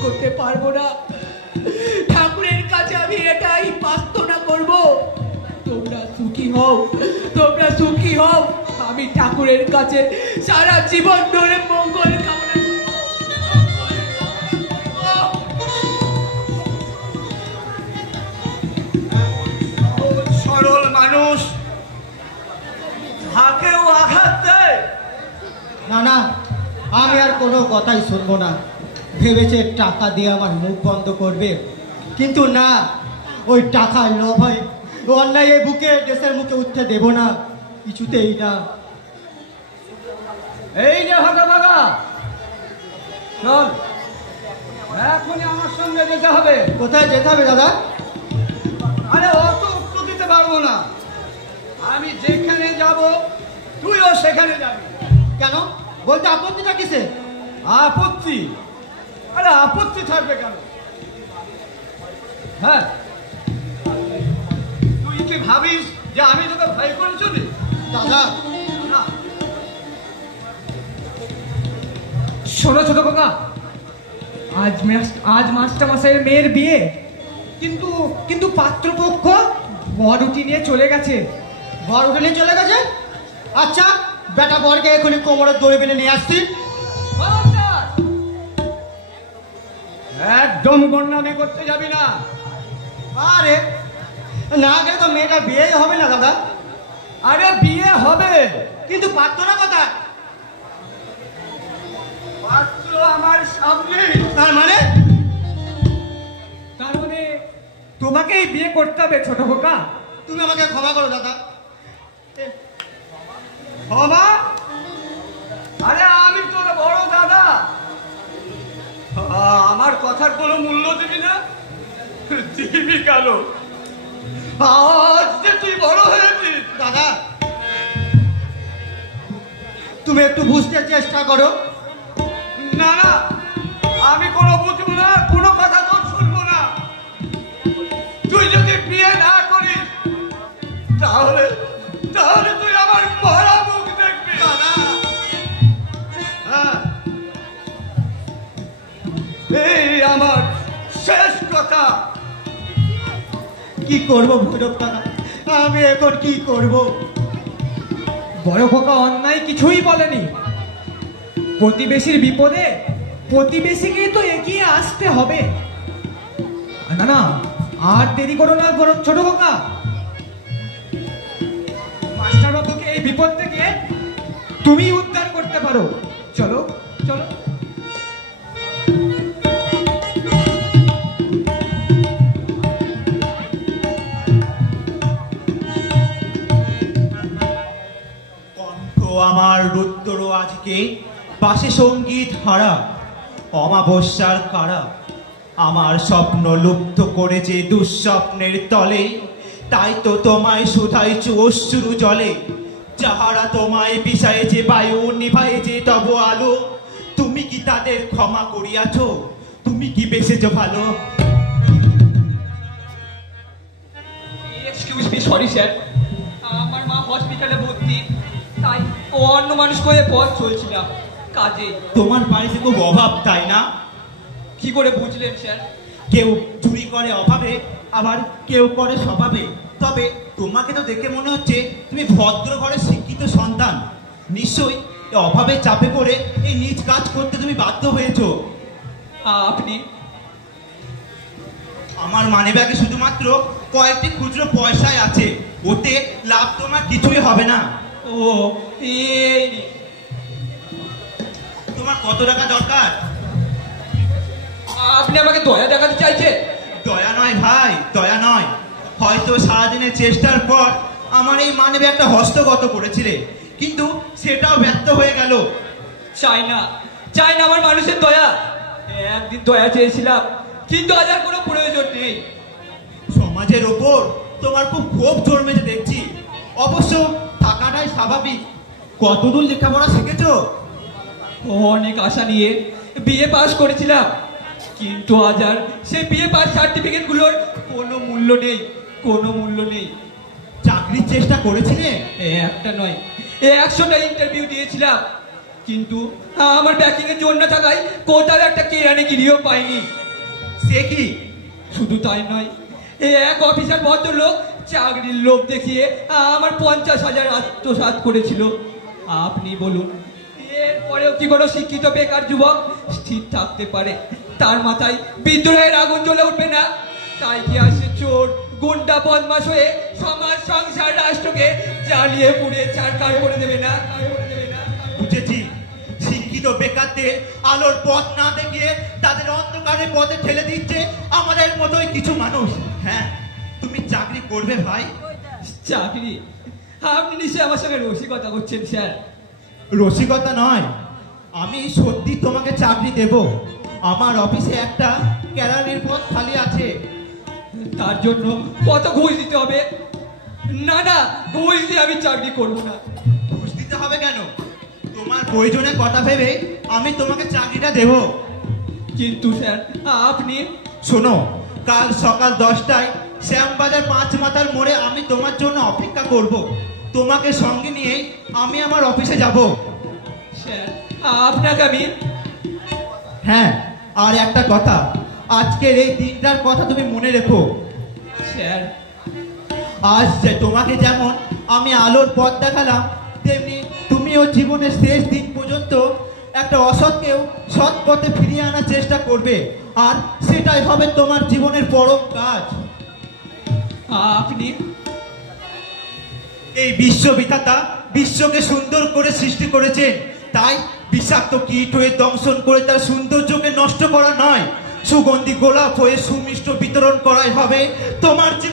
করতে পারবো না। ঠাকুরের কাছে আমি এটাই প্রার্থনা করব, তোমরা সুখী হও, তোমরা সুখী হও। আমি ঠাকুরের কাছে সারা জীবন ধরে মঙ্গল কামনা করব। সরল মানুষ হাকেও আঘাত দেয়। না না, আমি আর কোনো কথাই শুনবো না। ভেবেছে টাকা দিয়ে আমার মুখ বন্ধ করবে, কিন্তু না, ওই টাকার লোভে অন্যায় বুকে দেশের মুখে উঠতে দেব না, কিছুতেই না। এই যে ভাগা ভাগা, চল এখনই আমার সঙ্গে যেতে হবে। কোথায় যেতে হবে দাদা? আরে অত উত্তর দিতে পারবো না। আমি যেখানে যাব তুইও সেখানে যাবি। কেন বলতে আপত্তিটা কিসে? আপত্তি? আরে আপত্তি থাকবে কেন? হ্যাঁ, তুই কি ভাবিস যে আমি তোকে ভয় করে চলি? দাদা না, শোনো ছোট কাকা, আজ মাস্টার মশাইয়ের মেয়ের বিয়ে, কিন্তু কিন্তু পাত্রপক্ষ বরুটি নিয়ে চলে গেছে। বর উঠে নিয়ে চলে গেছে? আচ্ছা, বেটা বরকে এখনই কোমরের দড়ি বেঁধে নিয়ে আসছি। একদম গন্ডামি করতে যাবি না। আরে না গেলে তো মেয়েটা বিয়েই হবে না দাদা। আরে বিয়ে হবে, কিন্তু পাত্রটা কথা। পাত্র আমার সামনে। তার মানে তোমাকেই বিয়ে করতে হবে ছোট খোকা। তুমি আমাকে ক্ষমা করো দাদা। ক্ষমা? আরে আমি তোর বড় দাদা, আমার কথার কোনো মূল্য দিবি না? দিবি কেন? আজ যে তুই বড় হয়েছিস। দাদা তুমি একটু বুঝতে চেষ্টা করো। না না, আমি কোনো বুঝবো না, কোনো কথা তোর শুনবো না। তুই যদি বিয়ে না করিস তাহলে তাহলে তুই আমার মরা মুখ দেখবি। দাদা হ্যাঁ, এই আমার শেষ কথা। কি করবো ভৈরব দাদা, আমি এখন কি করব? বড় খোকা অন্যায় কিছুই বলেনি। প্রতিবেশীর বিপদে প্রতিবেশীকেই তো এগিয়ে আসতে হবে। না না, আর দেরি করো না ছোট খোকা। মাস্টার বাবুকে এই বিপদ থেকে তুমি উদ্ধার করতে পারো। চলো চলো। কণ্ঠ আমার রুদ্র আজকে পাশে সঙ্গীত হারা, অমাবস্যার কারা আমার স্বপ্ন লুপ্ত করেছে দুঃস্বপ্নের তলে। তাই তো তোমায় শুধাইছু অশ্রু জলে, যাহারা তোমায় বিষায়েছে বায়ু, নিভাইছে তব আলো। তুমি কি তাদের ক্ষমা করিয়াছ? তুমি কি বেসেছ ভালো? এক্সকিউজ মি, সরি স্যার, আমার মা হসপিটালে ভর্তি, তাই ও অন্য মানুষ করে পথ চলছিলাম কাজে। তোমার বাড়িতে খুব অভাব, তাই না? কি করে বুঝলেন স্যার? কেউ চুরি করে অভাবে, আবার কেউ করে স্বভাবে। তবে তোমাকে তো দেখে মনে হচ্ছে তুমি ভদ্র ঘরের শিক্ষিত সন্তান। নিশ্চয়ই অভাবে চাপে পড়ে এই নিজ কাজ করতে তুমি বাধ্য হয়েছো। আপনি? আমার মানিব্যাগে শুধুমাত্র কয়েকটি খুচরো পয়সায় আছে, ওতে লাভ তোমার কিছুই হবে না। ও এই তোমার কত টাকা দরকার? আপনি আমাকে দয়া দেখাতে চাইছেন? দয়া নয় ভাই, দয়া নয়। হয়তো সারাদিনের চেষ্টার পর আমার এই মানিব্যাগটা হস্তগত করেছিলে, কিন্তু সেটাও ব্যর্থ হয়ে গেল। চাই না, চাই না আমার মানুষের দয়া। একদিন দয়া চেয়েছিলাম, কিন্তু আজ আর কোনো প্রয়োজন নেই। সমাজের ওপর তোমার খুব ক্ষোভ জন্মেছে দেখছি। অবশ্য থাকাটাই স্বাভাবিক। কতদূর লেখাপড়া শিখেছো? অনেক আশা নিয়ে বিএ পাস করেছিলাম, কিন্তু আজ আর সেই বিএ পাস সার্টিফিকেট গুলোর কোনো মূল্য নেই, কোনো মূল্য নেই। চাকরির চেষ্টা করেছিলে? একটা নয়, 100টা ইন্টারভিউ দিয়েছিলাম, কিন্তু আমার ব্যাকিং এর জন্য থাকায় কোথাও একটা কেরানি গিরিও পাইনি। সে কি? শুধু তাই নয়, এক অফিসার ভদ্রলোক চাকরির লোভ দেখিয়ে আমার 50,000 আত্মসাৎ করেছিল। আপনি বলুন, এরপরেও কি কোনো শিক্ষিত বেকার যুবক স্থির থাকতে পারে? তার মাথায় বিদ্রোহের আগুন জ্বলে উঠবে না? তাই কি আসে চোর গুন্ডা বদমাশ হয়ে সমাজ সংসার রাষ্ট্রকে জ্বালিয়ে পুড়ে ছারখার করে দেবে না? বুঝেছি, শিক্ষিত বেকারদের আলোর পথ না দেখিয়ে তাদের অন্ধকারের পথে ঠেলে দিচ্ছে আমাদের মতোই কিছু মানুষ। হ্যাঁ, তুমি চাকরি করবে ভাই? চাকরি? আপনি নিশ্চয়ই আমার সঙ্গে রসিকতা করছেন স্যার। রসিকতা নয়, আমি সত্যি তোমাকে চাকরি দেব। আমার অফিসে একটা কেরানির পদ খালি আছে। তার জন্য কত ঘুষ দিতে হবে? না না, ঘুষ দিয়ে আমি চাকরি করবো না। ঘুষ দিতে হবে কেন? তোমার প্রয়োজনের কথা ভেবে আমি তোমাকে চাকরিটা দেব। কিন্তু স্যার আপনি... শোনো, কাল সকাল 10টায় শ্যামবাজার 5 মাথার মোড়ে আমি তোমার জন্য অপেক্ষা করব। তোমাকে সঙ্গে নিয়ে আমি আমার অফিসে যাব। স্যার আপনাকে আমি... হ্যাঁ, আর একটা কথা, আজকের এই দিনটার কথা তুমি মনে রেখো। স্যার, আজ যে তোমাকে যেমন আমি আলোর পথ দেখালাম, তেমনি তুমিও জীবনের শেষ দিন পর্যন্ত একটা অসৎকেও সৎ পথে ফিরিয়ে আনার চেষ্টা করবে, আর সেটাই হবে তোমার জীবনের পরম কাজ। আপনি... এই বিশ্ববিধাতা বিশ্বকে সুন্দর করে সৃষ্টি করেছেন, তাই বিষাক্ত কীট হয়ে দংশন করে তার সৌন্দর্যকে নষ্ট করা নয়, সুগন্ধি গোলাপ হয়ে সুমিষ্ট বিতরণ করাই হবে তোমার